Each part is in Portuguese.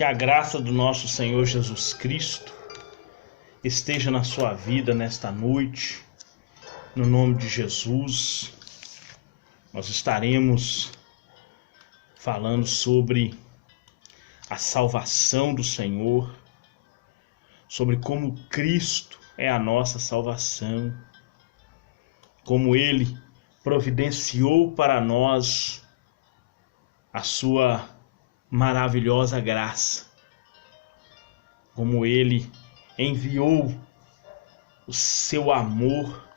Que a graça do nosso Senhor Jesus Cristo esteja na sua vida nesta noite, no nome de Jesus. Nós estaremos falando sobre a salvação do Senhor, sobre como Cristo é a nossa salvação, como Ele providenciou para nós a sua maravilhosa graça, como Ele enviou o seu amor,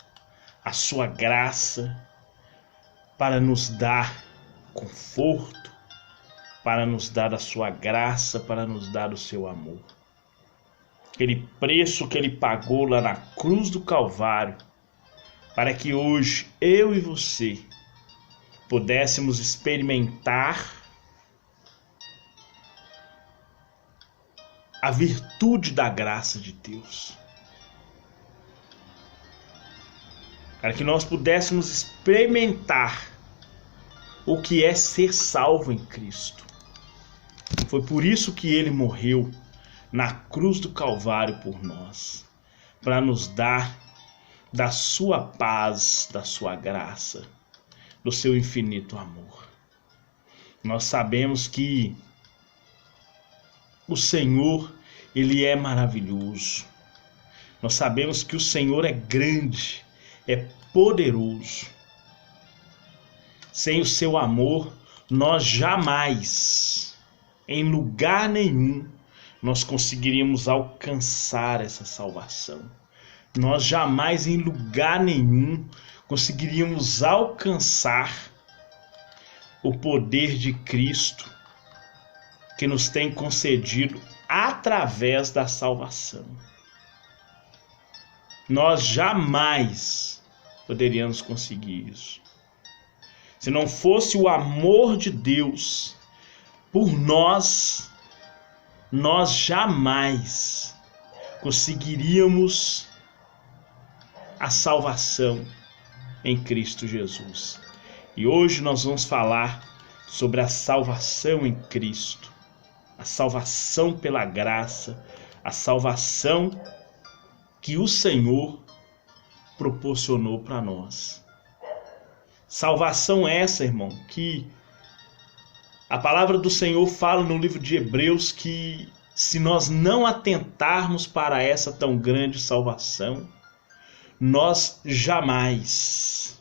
a sua graça, para nos dar conforto, para nos dar a sua graça, para nos dar o seu amor. Aquele preço que Ele pagou lá na cruz do Calvário, para que hoje eu e você pudéssemos experimentar a virtude da graça de Deus. Para que nós pudéssemos experimentar o que é ser salvo em Cristo. Foi por isso que Ele morreu na cruz do Calvário por nós, para nos dar da sua paz, da sua graça, do seu infinito amor. Nós sabemos que o Senhor, Ele é maravilhoso. Nós sabemos que o Senhor é grande, é poderoso. Sem o seu amor, nós jamais, em lugar nenhum, nós conseguiríamos alcançar essa salvação. Nós jamais, em lugar nenhum, conseguiríamos alcançar o poder de Cristo, que nos tem concedido através da salvação. Nós jamais poderíamos conseguir isso. Se não fosse o amor de Deus por nós, nós jamais conseguiríamos a salvação em Cristo Jesus. E hoje nós vamos falar sobre a salvação em Cristo. A salvação pela graça, a salvação que o Senhor proporcionou para nós. Salvação essa, irmão, que a palavra do Senhor fala no livro de Hebreus que se nós não atentarmos para essa tão grande salvação, nós jamais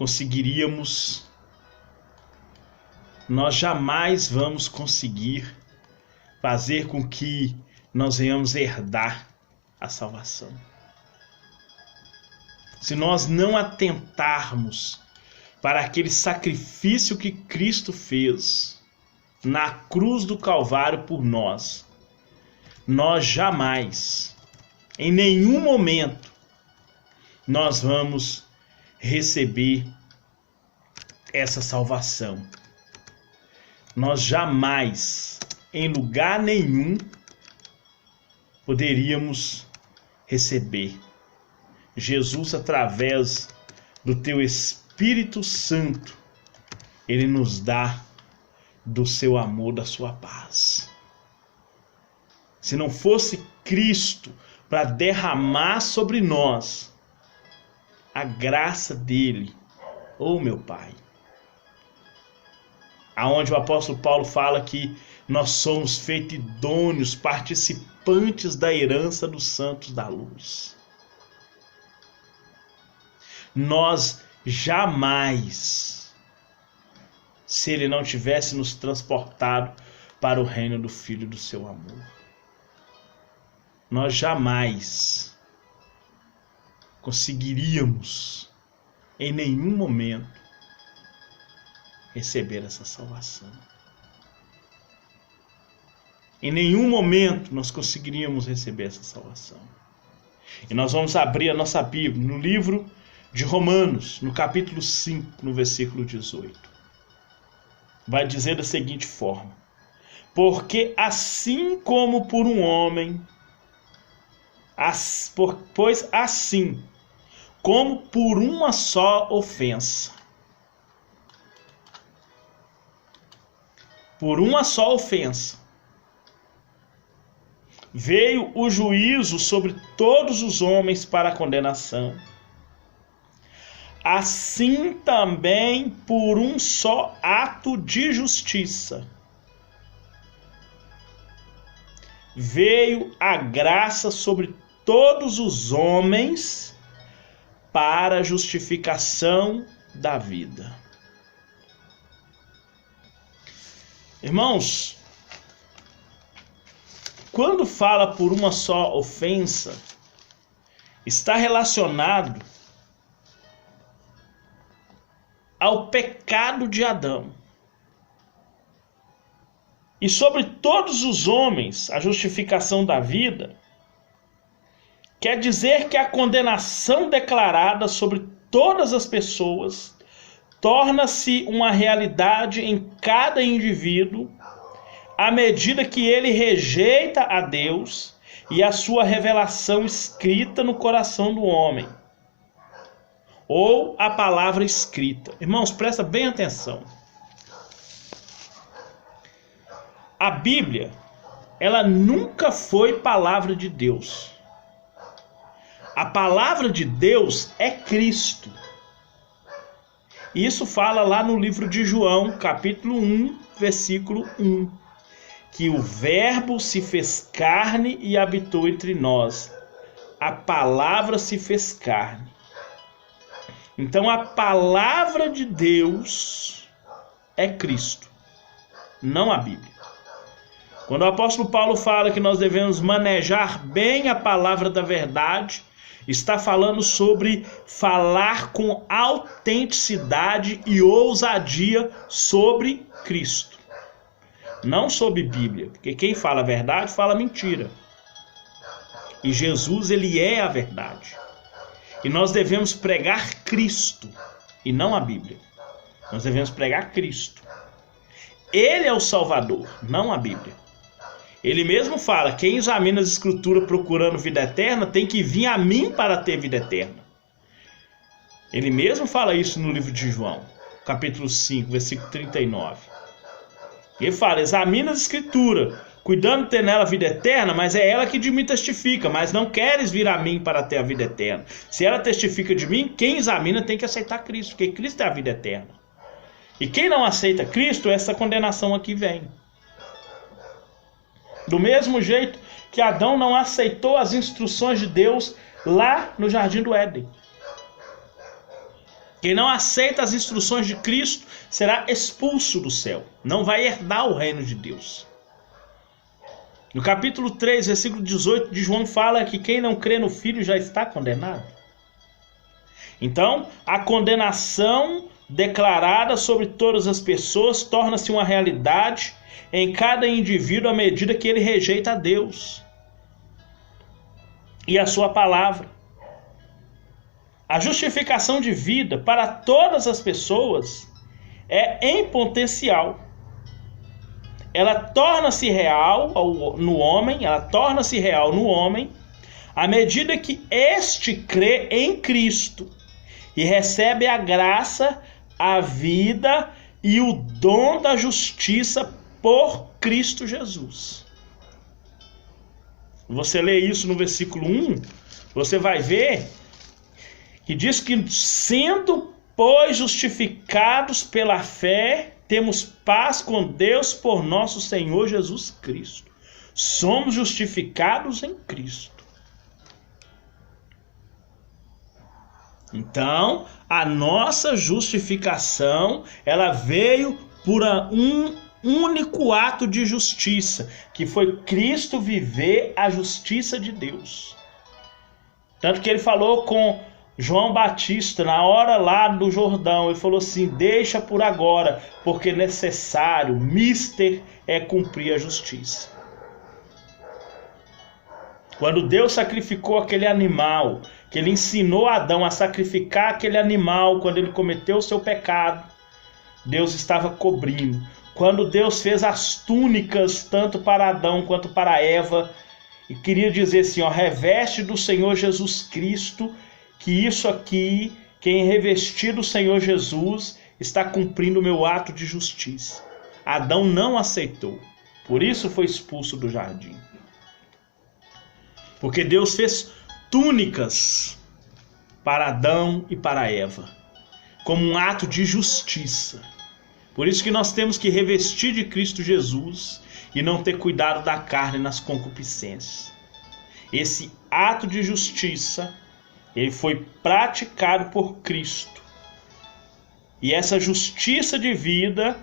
conseguiríamos, nós jamais vamos conseguir fazer com que nós venhamos herdar a salvação. Se nós não atentarmos para aquele sacrifício que Cristo fez na cruz do Calvário por nós, nós jamais, em nenhum momento, nós vamos receber essa salvação. Nós jamais, em lugar nenhum, poderíamos receber. Jesus, através do teu Espírito Santo, Ele nos dá do seu amor, da sua paz. Se não fosse Cristo para derramar sobre nós a graça dele, oh meu Pai, aonde o apóstolo Paulo fala que nós somos feitos idôneos, participantes da herança dos santos da luz. Nós jamais, se ele não tivesse nos transportado para o reino do Filho do seu amor, nós jamais conseguiríamos em nenhum momento receber essa salvação. Em nenhum momento nós conseguiríamos receber essa salvação. E nós vamos abrir a nossa Bíblia no livro de Romanos, no capítulo 5, no versículo 18. Vai dizer da seguinte forma: porque assim como por um homem, pois assim como por uma só ofensa, por uma só ofensa, veio o juízo sobre todos os homens para a condenação, assim também por um só ato de justiça veio a graça sobre todos os homens para a justificação da vida. Irmãos, quando fala por uma só ofensa, está relacionado ao pecado de Adão. E sobre todos os homens, a justificação da vida, quer dizer que a condenação declarada sobre todas as pessoas torna-se uma realidade em cada indivíduo à medida que ele rejeita a Deus e a sua revelação escrita no coração do homem, ou a palavra escrita. Irmãos, presta bem atenção. A Bíblia, ela nunca foi palavra de Deus. A palavra de Deus é Cristo. Isso fala lá no livro de João, capítulo 1, versículo 1. Que o Verbo se fez carne e habitou entre nós. A palavra se fez carne. Então a palavra de Deus é Cristo, não a Bíblia. Quando o apóstolo Paulo fala que nós devemos manejar bem a palavra da verdade, está falando sobre falar com autenticidade e ousadia sobre Cristo. Não sobre Bíblia, porque quem fala a verdade fala mentira. E Jesus, ele é a verdade. E nós devemos pregar Cristo e não a Bíblia. Nós devemos pregar Cristo. Ele é o Salvador, não a Bíblia. Ele mesmo fala, quem examina as Escrituras procurando vida eterna, tem que vir a mim para ter vida eterna. Ele mesmo fala isso no livro de João, capítulo 5, versículo 39. Ele fala, examina as Escrituras, cuidando de ter nela a vida eterna, mas é ela que de mim testifica, mas não queres vir a mim para ter a vida eterna. Se ela testifica de mim, quem examina tem que aceitar Cristo, porque Cristo é a vida eterna. E quem não aceita Cristo, essa condenação aqui vem. Do mesmo jeito que Adão não aceitou as instruções de Deus lá no Jardim do Éden. Quem não aceita as instruções de Cristo será expulso do céu. Não vai herdar o reino de Deus. No capítulo 3, versículo 18 de João fala que quem não crê no Filho já está condenado. Então, a condenação declarada sobre todas as pessoas torna-se uma realidade em cada indivíduo à medida que ele rejeita a Deus e a sua palavra. A justificação de vida para todas as pessoas é em potencial. Ela torna-se real no homem, à medida que este crê em Cristo e recebe a graça, a vida e o dom da justiça por Cristo Jesus. Você lê isso no versículo 1, você vai ver que diz que sendo, pois, justificados pela fé, temos paz com Deus por nosso Senhor Jesus Cristo. Somos justificados em Cristo. Então, a nossa justificação, ela veio por um único ato de justiça, que foi Cristo viver a justiça de Deus. Tanto que ele falou com João Batista na hora lá do Jordão, ele falou assim, deixa por agora, porque necessário, mister, é cumprir a justiça. Quando Deus sacrificou aquele animal, que ele ensinou Adão a sacrificar aquele animal quando ele cometeu o seu pecado, Deus estava cobrindo. Quando Deus fez as túnicas, tanto para Adão quanto para Eva, e queria dizer assim, ó, reveste do Senhor Jesus Cristo, que isso aqui, quem revestir do Senhor Jesus, está cumprindo o meu ato de justiça. Adão não aceitou. Por isso foi expulso do jardim. Porque Deus fez túnicas para Adão e para Eva, como um ato de justiça. Por isso que nós temos que revestir de Cristo Jesus e não ter cuidado da carne nas concupiscências. Esse ato de justiça, ele foi praticado por Cristo. E essa justiça de vida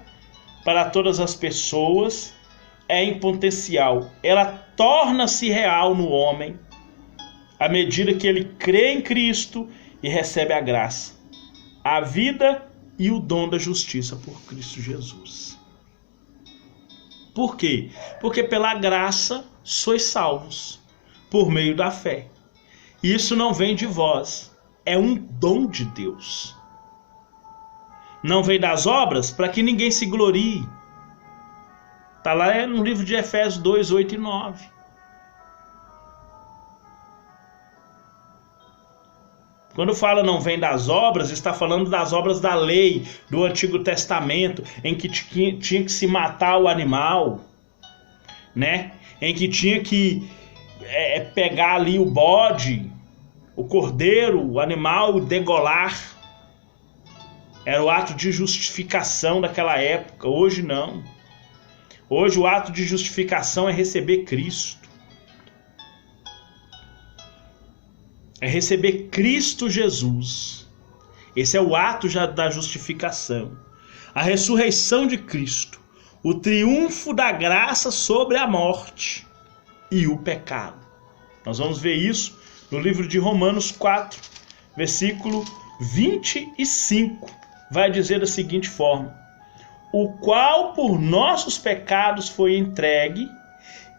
para todas as pessoas é em potencial. Ela torna-se real no homem à medida que ele crê em Cristo e recebe a graça, a vida e o dom da justiça por Cristo Jesus. Por quê? Porque pela graça sois salvos, por meio da fé. Isso não vem de vós, é um dom de Deus. Não vem das obras para que ninguém se glorie. Está lá no livro de Efésios 2, 8 e 9. Quando fala não vem das obras, está falando das obras da lei, do Antigo Testamento, em que tinha que se matar o animal, né? Em que tinha que pegar ali o bode, o cordeiro, o animal, degolar. Era o ato de justificação daquela época. Hoje não. Hoje o ato de justificação é receber Cristo. É receber Cristo Jesus. Esse é o ato já da justificação. A ressurreição de Cristo. O triunfo da graça sobre a morte e o pecado. Nós vamos ver isso no livro de Romanos 4, versículo 25. Vai dizer da seguinte forma: o qual por nossos pecados foi entregue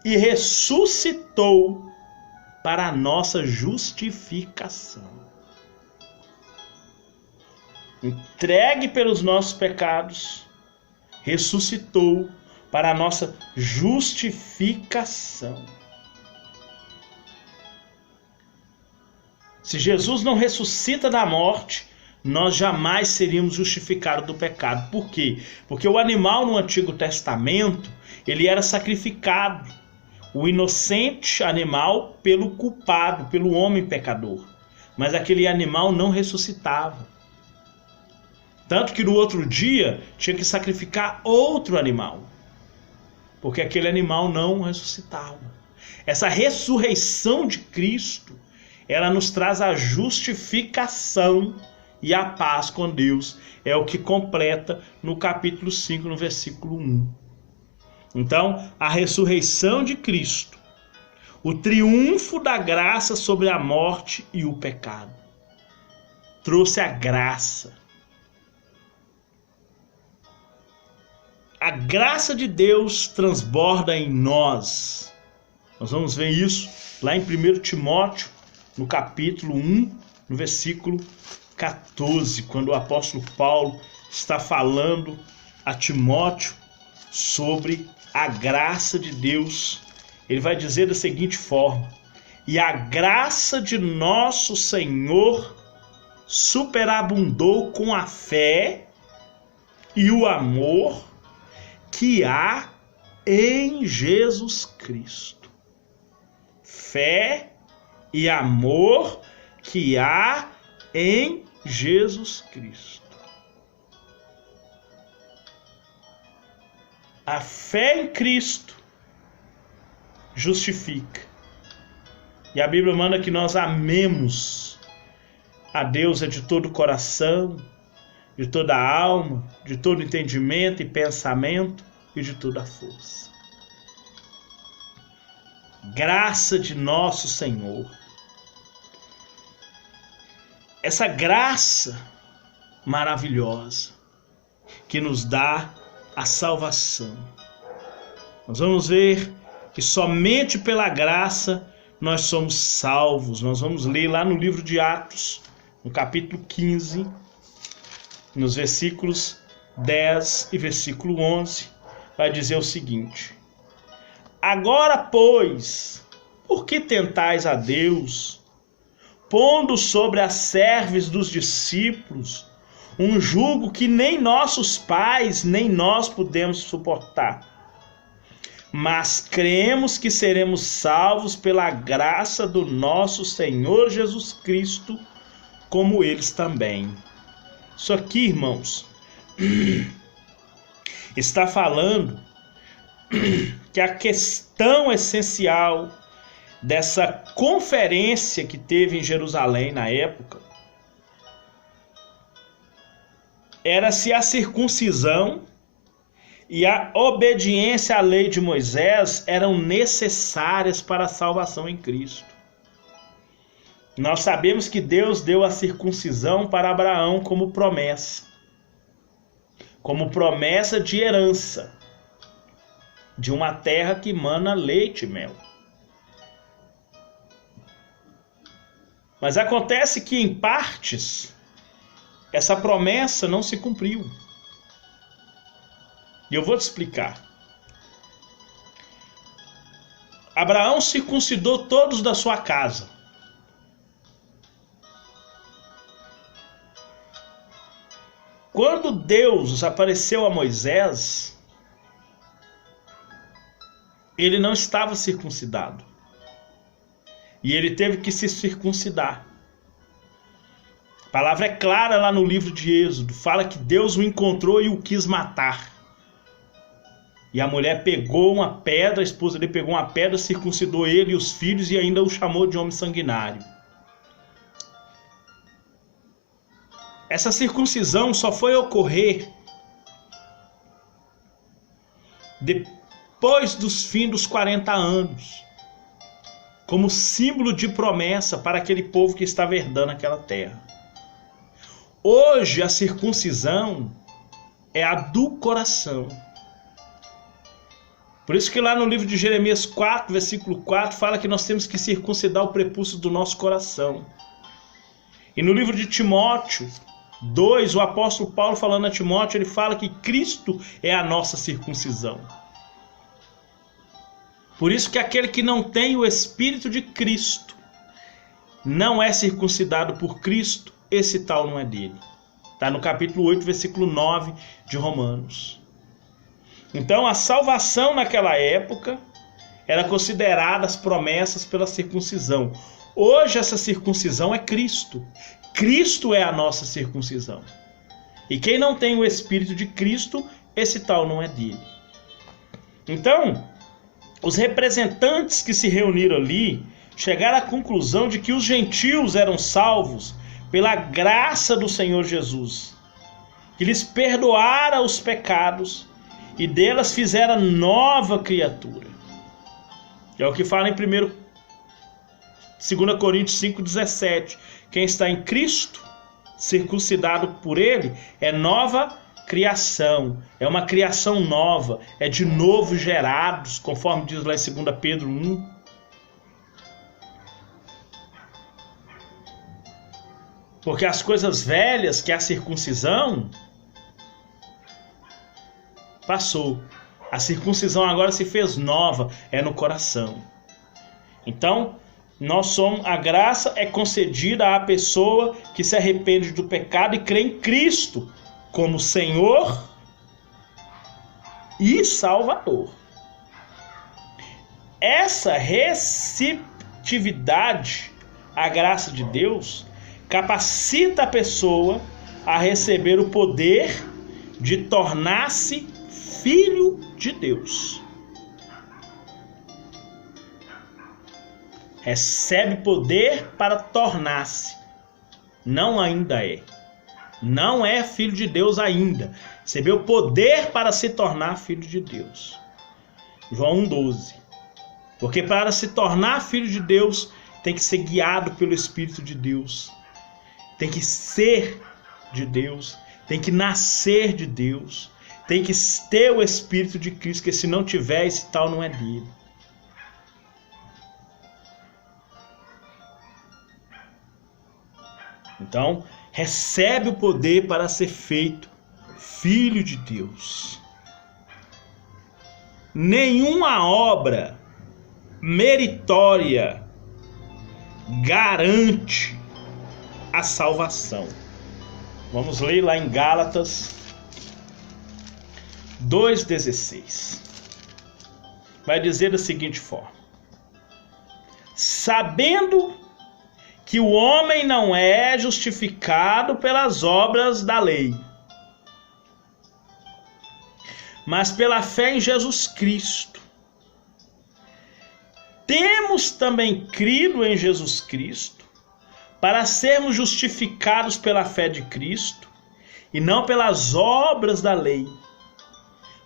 e ressuscitou para a nossa justificação. Entregue pelos nossos pecados, ressuscitou para a nossa justificação. Se Jesus não ressuscita da morte, nós jamais seríamos justificados do pecado. Por quê? Porque o animal no Antigo Testamento, ele era sacrificado, o inocente animal pelo culpado, pelo homem pecador. Mas aquele animal não ressuscitava. Tanto que no outro dia tinha que sacrificar outro animal, porque aquele animal não ressuscitava. Essa ressurreição de Cristo, ela nos traz a justificação e a paz com Deus. É o que completa no capítulo 5, no versículo 1. Então, a ressurreição de Cristo, o triunfo da graça sobre a morte e o pecado, trouxe a graça. A graça de Deus transborda em nós. Nós vamos ver isso lá em 1 Timóteo, no capítulo 1, no versículo 14, quando o apóstolo Paulo está falando a Timóteo sobre a graça de Deus. Ele vai dizer da seguinte forma: e a graça de nosso Senhor superabundou com a fé e o amor que há em Jesus Cristo. Fé e amor que há em Jesus Cristo. A fé em Cristo justifica. E a Bíblia manda que nós amemos a Deus de todo o coração, de toda a alma, de todo entendimento e pensamento e de toda a força. Graça de nosso Senhor. Essa graça maravilhosa que nos dá a salvação. Nós vamos ver que somente pela graça nós somos salvos. Nós vamos ler lá no livro de Atos, no capítulo 15, nos versículos 10 e versículo 11, vai dizer o seguinte: agora, pois, por que tentais a Deus, pondo sobre as cerviz dos discípulos um jugo que nem nossos pais, nem nós podemos suportar. Mas cremos que seremos salvos pela graça do nosso Senhor Jesus Cristo, como eles também. Isso aqui, irmãos, está falando que a questão essencial dessa conferência que teve em Jerusalém na época era se a circuncisão e a obediência à lei de Moisés eram necessárias para a salvação em Cristo. Nós sabemos que Deus deu a circuncisão para Abraão como promessa de herança, de uma terra que mana leite e mel. Mas acontece que, em partes, essa promessa não se cumpriu. E eu vou te explicar. Abraão circuncidou todos da sua casa. Quando Deus apareceu a Moisés, ele não estava circuncidado. E ele teve que se circuncidar. A palavra é clara lá no livro de Êxodo. Fala que Deus o encontrou e o quis matar. E a mulher pegou uma pedra, a esposa dele pegou uma pedra, circuncidou ele e os filhos e ainda o chamou de homem sanguinário. Essa circuncisão só foi ocorrer depois dos fins dos 40 anos, como símbolo de promessa para aquele povo que estava herdando aquela terra. Hoje a circuncisão é a do coração. Por isso que lá no livro de Jeremias 4, versículo 4, fala que nós temos que circuncidar o prepúcio do nosso coração. E no livro de Timóteo 2, o apóstolo Paulo falando a Timóteo, ele fala que Cristo é a nossa circuncisão. Por isso que aquele que não tem o Espírito de Cristo, não é circuncidado por Cristo, esse tal não é dele. Está no capítulo 8, versículo 9 de Romanos. Então a salvação naquela época era considerada as promessas pela circuncisão. Hoje essa circuncisão é Cristo. Cristo é a nossa circuncisão. E quem não tem o Espírito de Cristo, esse tal não é dele. Então, os representantes que se reuniram ali chegaram à conclusão de que os gentios eram salvos pela graça do Senhor Jesus, que lhes perdoara os pecados e delas fizera nova criatura. É o que fala em 2 Coríntios 5,17. Quem está em Cristo, circuncidado por ele, é nova criação, é uma criação nova, é de novo gerados, conforme diz lá em 2 Pedro 1. Porque as coisas velhas, que é a circuncisão, passou. A circuncisão agora se fez nova, é no coração. Então, a graça é concedida à pessoa que se arrepende do pecado e crê em Cristo como Senhor e Salvador. Essa receptividade à graça de Deus capacita a pessoa a receber o poder de tornar-se filho de Deus. Recebe poder para tornar-se. Não ainda é. Não é filho de Deus ainda. Recebeu poder para se tornar filho de Deus. João 1,12. Porque para se tornar filho de Deus, tem que ser guiado pelo Espírito de Deus. Tem que ser de Deus. Tem que nascer de Deus. Tem que ter o Espírito de Cristo, que se não tiver, esse tal não é dele. Então, recebe o poder para ser feito filho de Deus. Nenhuma obra meritória garante a salvação. Vamos ler lá em Gálatas 2,16. Vai dizer da seguinte forma: sabendo que o homem não é justificado pelas obras da lei, mas pela fé em Jesus Cristo. Temos também crido em Jesus Cristo para sermos justificados pela fé de Cristo e não pelas obras da lei.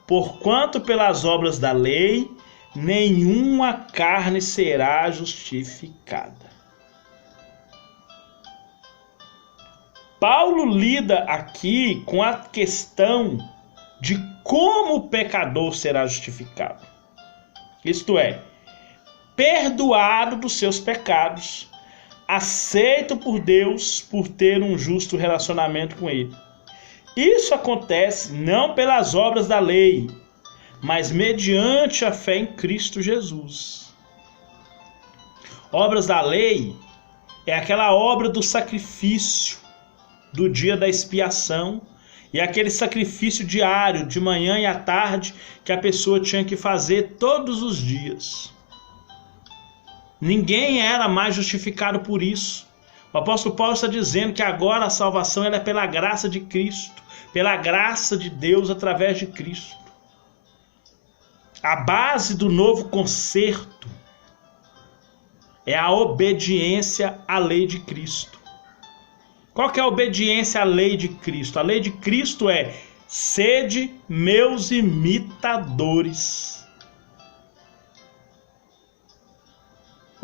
Porquanto pelas obras da lei nenhuma carne será justificada. Paulo lida aqui com a questão de como o pecador será justificado. Isto é, perdoado dos seus pecados, aceito por Deus por ter um justo relacionamento com Ele. Isso acontece não pelas obras da lei, mas mediante a fé em Cristo Jesus. Obras da lei é aquela obra do sacrifício, do dia da expiação, e aquele sacrifício diário, de manhã e à tarde, que a pessoa tinha que fazer todos os dias. Ninguém era mais justificado por isso. O apóstolo Paulo está dizendo que agora a salvação é pela graça de Cristo, pela graça de Deus através de Cristo. A base do novo concerto é a obediência à lei de Cristo. Qual que é a obediência à lei de Cristo? A lei de Cristo é: sede meus imitadores.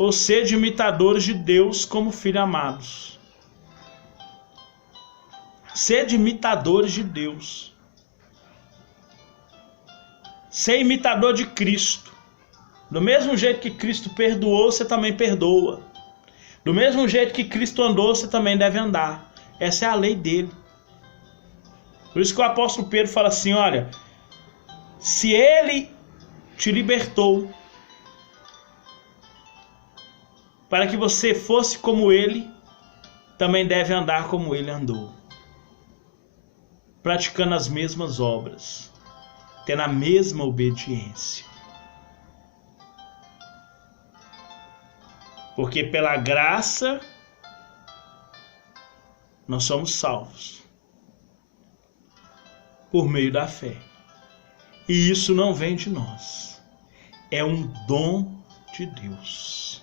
Ou sede imitadores de Deus como filhos amados. Sede imitadores de Deus. Ser imitador de Cristo. Do mesmo jeito que Cristo perdoou, você também perdoa. Do mesmo jeito que Cristo andou, você também deve andar. Essa é a lei dele. Por isso que o apóstolo Pedro fala assim: olha, se ele te libertou para que você fosse como ele, também deve andar como ele andou. Praticando as mesmas obras, tendo a mesma obediência. Porque pela graça nós somos salvos por meio da fé. E isso não vem de nós. É um dom de Deus.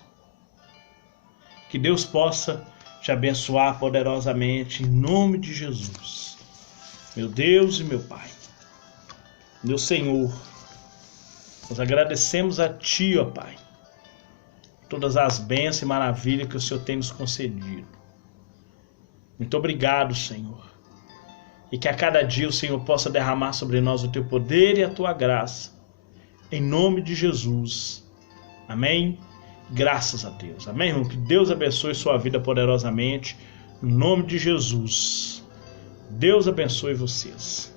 Que Deus possa te abençoar poderosamente em nome de Jesus. Meu Deus e meu Pai. Meu Senhor, nós agradecemos a Ti, ó Pai, todas as bênçãos e maravilhas que o Senhor tem nos concedido. Muito obrigado, Senhor. E que a cada dia o Senhor possa derramar sobre nós o Teu poder e a Tua graça. Em nome de Jesus. Amém? Graças a Deus. Amém, irmão? Que Deus abençoe sua vida poderosamente. Em nome de Jesus. Deus abençoe vocês.